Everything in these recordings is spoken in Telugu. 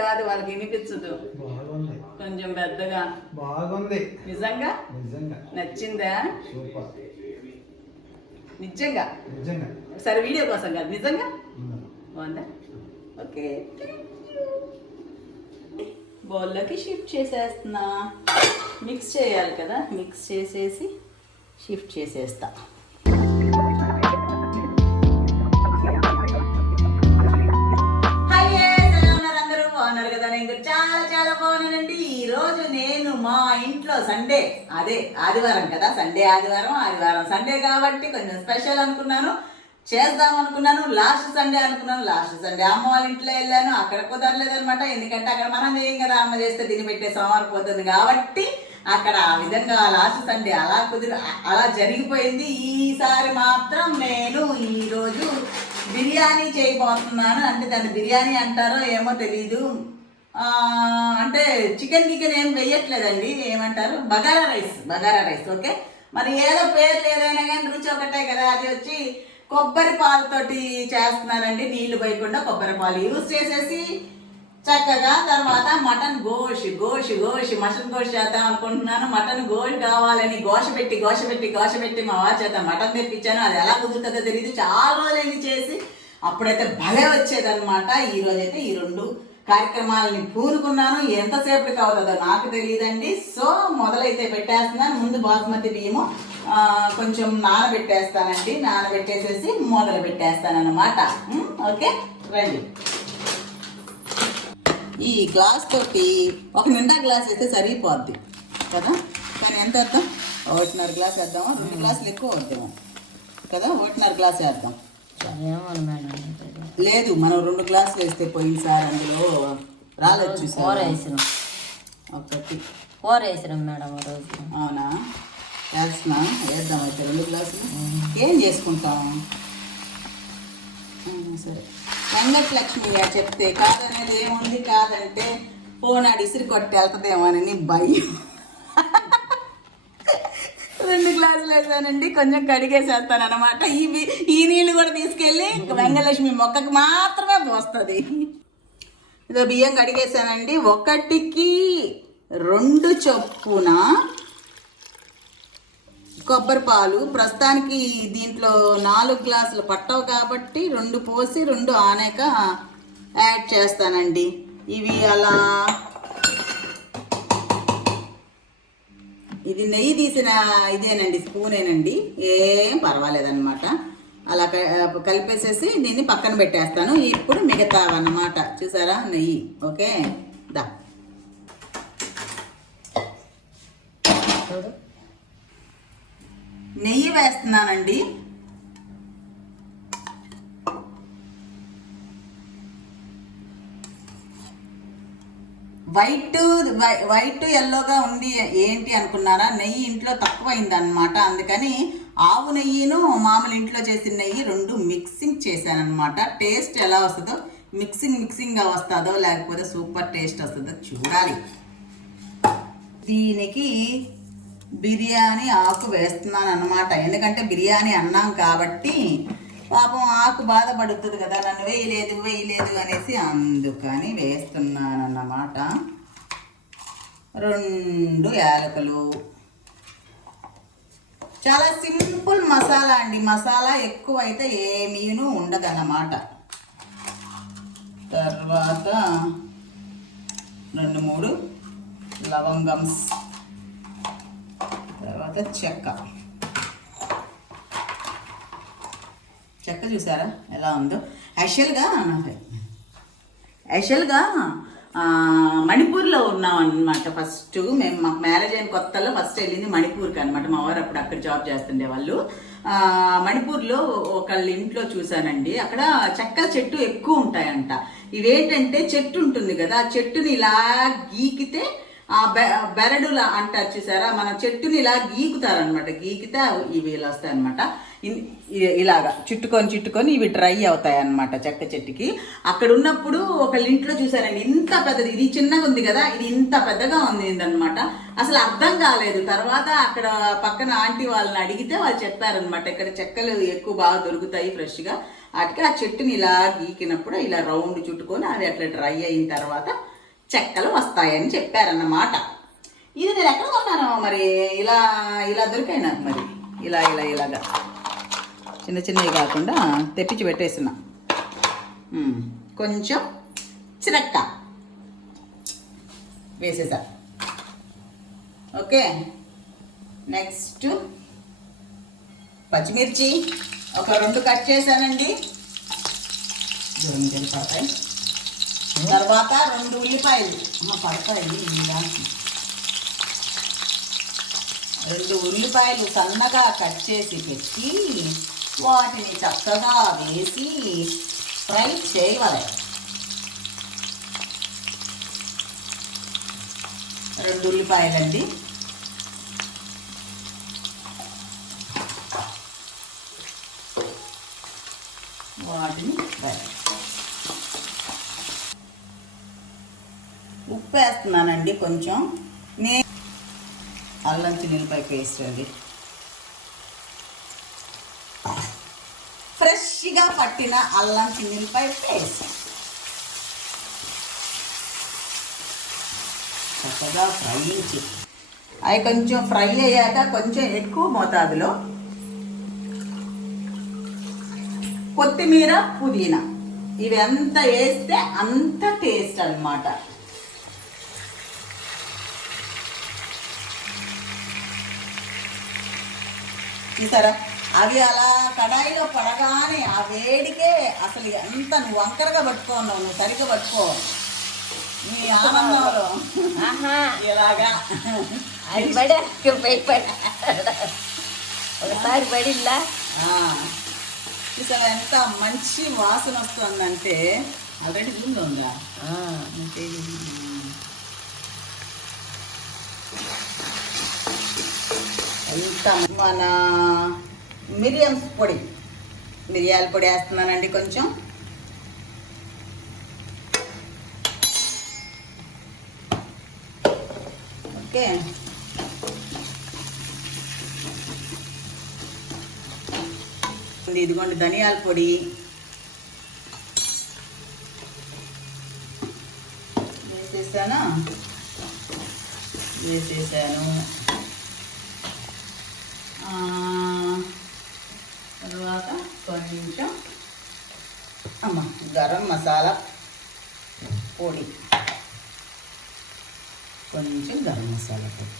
కాదు వాళ్ళకి వినిపించదు. కొంచెం పెద్దగా. బాగుంది. నిజంగా? నిజంగా. నచ్చిందా? సూపర్. నిజంగా? నిజంగా. సరే వీడియో కోసం కాదు నిజంగా. బాగుందా? ఓకే బౌల్లోకి షిఫ్ట్ చేసేస్తున్నా. మిక్స్ చేయాలి కదా మిక్స్ చేసేసి షిఫ్ట్ చేసేస్తా. సండే అదే ఆదివారం కదా? సండే ఆదివారం ఆదివారం. సండే కాబట్టి కొంచెం స్పెషల్ అనుకున్నాను. చేద్దాం అనుకున్నాను. లాస్ట్ సండే అనుకున్నాను. లాస్ట్ సండే అమ్మ వాళ్ళ ఇంట్లో వెళ్ళాను. అక్కడ కుదరలేదు అనమాట ఎందుకంటే అక్కడ మనం చేయం కదా? అమ్మ చేస్తే దీన్ని పెట్టే సోమవారం పోతుంది కాబట్టి అక్కడ ఆ విధంగా లాస్ట్ సండే అలా కుదిరి అలా జరిగిపోయింది. ఈసారి మాత్రం నేను ఈరోజు బిర్యానీ చేయబోతున్నాను. అంటే దాన్ని బిర్యానీ అంటారో ఏమో తెలీదు. అంటే చికెన్ గికెన్ ఏం వేయట్లేదండి ఏమంటారు? Bagara rice bagara rice okay? మరి ఏదో పేర్లు ఏదైనా కానీ రుచి ఒకటే కదా అది వచ్చి కొబ్బరి పాలతోటి చేస్తున్నారండి నీళ్ళు పోయకుండా కొబ్బరి పాలు. యూజ్ చేసేసి చక్కగా తర్వాత మటన్ గోష్ గోష్ గోష్ మటన్ గోష్ చేద్దాం అనుకుంటున్నాను. మటన్ గోష్ కావాలని గోష పెట్టి గోష పెట్టి గోష పెట్టి మా వారి చేత మటన్ తెప్పించాను. అది ఎలా కుదురుతుందో తెలియదు చాలా రోజులైంది చేసి అప్పుడైతే భలే వచ్చేదన్నమాట. ఈ రోజైతే ఈ రెండు కార్యక్రమాలని పూనుకున్నాను. ఎంతసేపటికి అవుతుందో నాకు తెలియదండి. సో మొదలైతే పెట్టేస్తున్నాను. ముందు బాస్మతి బియ్యము కొంచెం నానబెట్టేస్తానండి. నానబెట్టేసేసి మొదలు పెట్టేస్తాను అనమాట ఓకే? రండి. ఈ గ్లాస్ తోటి ఒక నిండా గ్లాస్ అయితే సరిపోద్ది. కదా? కానీ ఎంత వేద్దాం? ఒకటిన్నర గ్లాస్ వేద్దామా? రెండు గ్లాసులు ఎక్కువ వద్దాము కదా? ఒకటిన్నర గ్లాస్ వేద్దాం. ఏమో మేడం. లేదు మనం రెండు గ్లాసులు వేస్తే పోయినసారి అందులో రాలేదు కూర చూసారా వేసినాం. ఒకటి. కూర వేసినాం మేడం ఆ రోజు. అవునా? వేస్తున్నా? వేద్దాం అయితే రెండు గ్లాసులు ఏం చేసుకుంటాం? సరే. వెంకట లక్ష్మి గారు చెప్తే కాదనేది ఏముంది? కాదంటే ఫోన్ ఆడి ఇసిరి కొట్టి వెళ్తుందేమోనని భయం. రెండు గ్లాసులు వేసానండి. కొంచెం కడిగేసేస్తాను అనమాట ఈ ఈ నీళ్ళు కూడా తీసుకెళ్ళి వెంగలక్ష్మి మొక్కకి మాత్రమే పోస్తుంది ఇదో బియ్యం కడిగేసానండి. ఒకటికి రెండు చొప్పున కొబ్బరి పాలు. ప్రస్తుతానికి దీంట్లో నాలుగు గ్లాసులు పట్టవు కాబట్టి రెండు పోసి రెండు ఆనేక యాడ్ చేస్తానండి. ఇవి అలా ఇది నెయ్యి తీసిన ఇదేనండి స్పూనేనండి. ఏం పర్వాలేదన్నమాట. అలా కలిపేసేసి దీన్ని పక్కన పెట్టేస్తాను. ఇప్పుడు మిగతా అన్నమాట చూసారా? నెయ్యి. ఓకే? దా. నెయ్యి వేస్తున్నానండి. వైట్ వై- వైట్ ఎల్లోగా ఉంది ఏంటి అనుకున్నారా? నెయ్యి ఇంట్లో తక్కువైందనమాట అందుకని ఆవు నెయ్యిను మామూలు ఇంట్లో చేసిన నెయ్యి రెండు మిక్సింగ్ చేశాను అనమాట టేస్ట్ ఎలా వస్తుందో మిక్సింగ్ మిక్సింగ్గా వస్తుందో లేకపోతే సూపర్ టేస్ట్ వస్తుందో చూడాలి. దీనికి బిర్యానీ ఆకు వేస్తున్నాను అనమాట ఎందుకంటే బిర్యానీ అన్నాం కాబట్టి పాపం ఆకు బాధపడుతుంది కదా నన్ను వేయలేదు వేయలేదు అనేసి అందుకని వేస్తున్నాను అన్నమాట రెండు యాలకులు. చాలా సింపుల్ మసాలా అండి. మసాలా ఎక్కువ అయితే ఏమీను ఉండదన్నమాట. తర్వాత రెండు మూడు లవంగమ్స్ తర్వాత చెక్క. చెక్క చూసారా? ఎలా ఉందో? యాక్చువల్గా యాక్చువల్గా మణిపూర్లో ఉన్నాం అనమాట ఫస్ట్. మేము మాకు మ్యారేజ్ అయిన కొత్తలో ఫస్ట్ వెళ్ళింది మణిపూర్కి అనమాట మా వారు అప్పుడు అక్కడ జాబ్ చేస్తుండే వాళ్ళు. మణిపూర్లో ఒకళ్ళ ఇంట్లో చూశానండి అక్కడ చెక్క చెట్టు ఎక్కువ ఉంటాయంట. ఇవేంటంటే చెట్టు ఉంటుంది కదా ఆ చెట్టుని ఇలా గీకితే ఆ బె బెరడులా అంటారు చూసారా? మన చెట్టుని ఇలా గీకుతారనమాట గీకితే ఇవి ఇలా వస్తాయి అనమాట ఇలాగా చుట్టుకొని చుట్టుకొని ఇవి డ్రై అవుతాయి అనమాట చెక్క చెట్టుకి. అక్కడ ఉన్నప్పుడు ఒకళ్ళ ఇంట్లో చూసారండి ఇంత పెద్దది ఇది చిన్నగా ఉంది కదా ఇది ఇంత పెద్దగా ఉంది అనమాట అసలు అర్థం కాలేదు. తర్వాత అక్కడ పక్కన ఆంటీ వాళ్ళని అడిగితే వాళ్ళు చెప్పారనమాట ఇక్కడ చెక్కలు ఎక్కువ బాగా దొరుకుతాయి ఫ్రెష్గా. వాటికి ఆ చెట్టుని ఇలా గీకినప్పుడు ఇలా రౌండ్ చుట్టుకొని అవి అట్లా డ్రై అయిన తర్వాత చెక్కలు వస్తాయని చెప్పారన్నమాట. ఇది నేను ఎక్కడ కొన్నాను మరి? ఇలా ఇలా దొరికాయి నాకు మరి. ఇలా ఇలా ఇలాగా. చిన్న చిన్నవి కాకుండా తెప్పించి పెట్టేసిన కొంచెం చిరక్క వేసేసా. ఓకే నెక్స్ట్ పచ్చిమిర్చి ఒక రెండు కట్ చేశానండి. దూరం పడతాయి తర్వాత రెండు ఉల్లిపాయలు. అమ్మ, పడతాయి ఇలా. రెండు ఉల్లిపాయలు సన్నగా కట్ చేసి పెట్టి వాటిని చక్కగా వేసి ఫ్రై చేయవలే. రెండు ఉల్లిపాయలండి. వాటిని ఉప్పు వేస్తున్నానండి కొంచెం. నే అల్లం చిల్లిపాయ పేస్ట్ అండి ఫ్రెష్గా పట్టిన అల్లం చిన్నిపాయ పేస్ట్. చక్కగా ఫ్రైయించి అవి కొంచెం ఫ్రై అయ్యాక కొంచెం ఎక్కువ మోతాదులో కొత్తిమీర పుదీనా. ఇవి ఎంత వేస్తే అంత టేస్ట్ అన్నమాట. చూసారా అవి అలా కడాయిలో పడగానే ఆ వేడికే అసలు ఎంత నువ్వు వంకరగా పట్టుకోన్నావు నువ్వు సరిగ్గా పట్టుకో. నీ ఆనందంలో. ఇలాగా. అది పడే భయపడ ఒకసారి ఆ, చూసారా ఎంత మంచి వాసన వస్తుందంటే ఆల్రెడీ ముందు ఉందా? ఆ, ఎంత మన. మిరియం పొడి. మిరియాల పొడి వేస్తున్నానండి కొంచెం. ఓకే. ఇదిగోండి ధనియాల పొడి. వేసేసానా? వేసేసాను ఆ, తర్వాత కొంచెం అమ్మ గరం మసాలా పొడి. కొంచెం గరం మసాలా పొడి.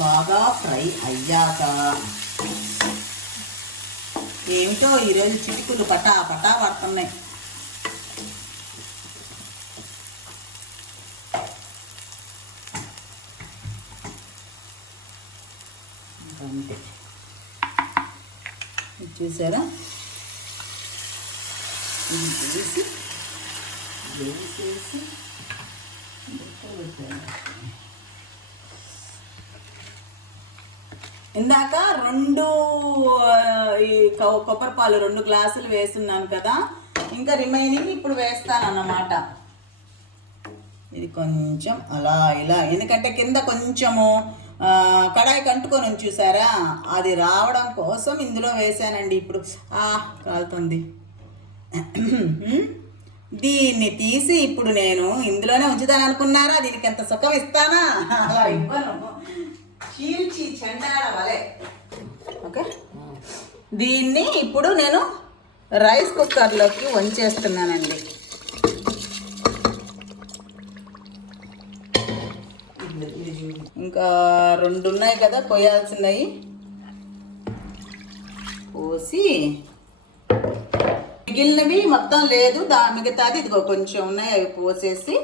బాగా ఫ్రై అయ్యాక ఏమిటో ఈరోజు చిటుకులు పటా పటా పడుతున్నాయి. అంతే చూసారా? ఇది వేసి వేసేసి ఇందాక రెండు ఈ కొబ్బరి పాలు రెండు గ్లాసులు వేస్తున్నాను కదా ఇంకా రిమైనింగ్ ఇప్పుడు వేస్తాను అన్నమాట ఇది కొంచెం అలా ఇలా ఎందుకంటే కింద కొంచెము కడాయికి అంటుకొని చూసారా? అది రావడం కోసం ఇందులో వేసానండి ఇప్పుడు. ఆ కాలుతుంది. దీన్ని తీసి ఇప్పుడు నేను ఇందులోనే ఉంచుతాను అనుకున్నారా? దీనికి ఎంత సుఖం ఇస్తానా? అలా ఇవ్వను. చీల్చి చెండాల వలే. ఓకే? దీన్ని ఇప్పుడు నేను రైస్ కుక్కర్లోకి వంచేస్తున్నానండి. ఇంకా రెండు ఉన్నాయి కదా పోయాల్సినవి. పోసి మిగిలినవి మొత్తం లేదు దా మిగతాది ఇదిగో కొంచెం ఉన్నాయి అవి పోసేసి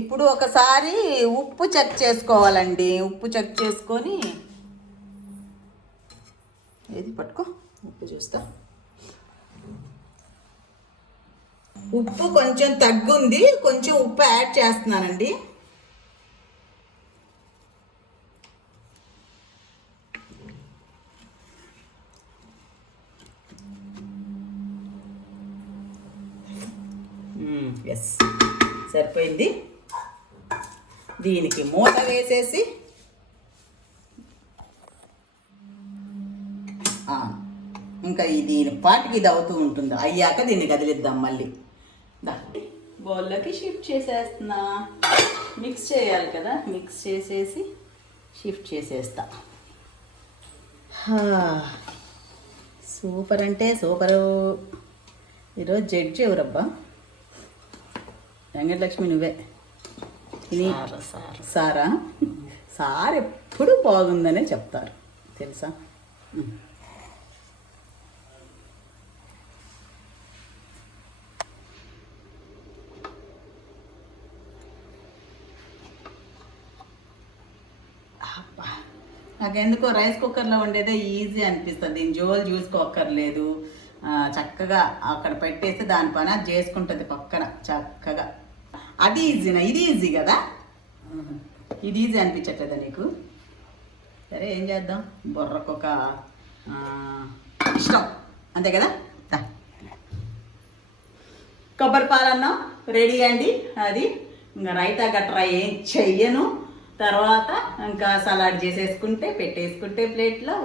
ఇప్పుడు ఒకసారి ఉప్పు చెక్ చేసుకోవాలండి. ఉప్పు చెక్ చేసుకొని ఏది పట్టుకో? ఉప్పు చూస్తా. ఉప్పు కొంచెం తగ్గుంది. కొంచెం ఉప్పు యాడ్ చేస్తున్నానండి. ఎస్ సరిపోయింది. దీనికి మూత వేసేసి ఇంకా ఇది దీని పాటికి ఇది అవుతూ ఉంటుంది. అయ్యాక దీన్ని కదిలిద్దాం మళ్ళీ. బౌల్లోకి షిఫ్ట్ చేసేస్తున్నా. మిక్స్ చేయాలి కదా. మిక్స్ చేసేసి షిఫ్ట్ చేసేస్తా. హా. సూపర్ అంటే సూపరు. ఈరోజు జడ్జి ఎవరబ్బా? వెంకటలక్ష్మి నువ్వే. Sir sir. ఎప్పుడు బాగుందనే చెప్తారు. తెలుసా. నాకెందుకో రైస్ కుక్కర్లో ఉండేదే ఈజీ అనిపిస్తుంది. దీని జోలు చూసుకోక్కర్లేదు. చక్కగా అక్కడ పెట్టేసి దాని పని అది చేసుకుంటుంది పక్కన. అది ఈజీనా ఇది ఈజీ కదా? ఇది ఈజీ అనిపించట్లేదా నీకు? సరే ఏం చేద్దాం? బుర్రకు ఒక ఇష్టం. అంతే కదా? కొబ్బరి పాలన్నం రెడీ అండి. అది ఇంకా రైతా గట్రా ఏం చెయ్యను. తర్వాత ఇంకా సలాడ్ చేసేసుకుంటే పెట్టేసుకుంటే ప్లేట్లో.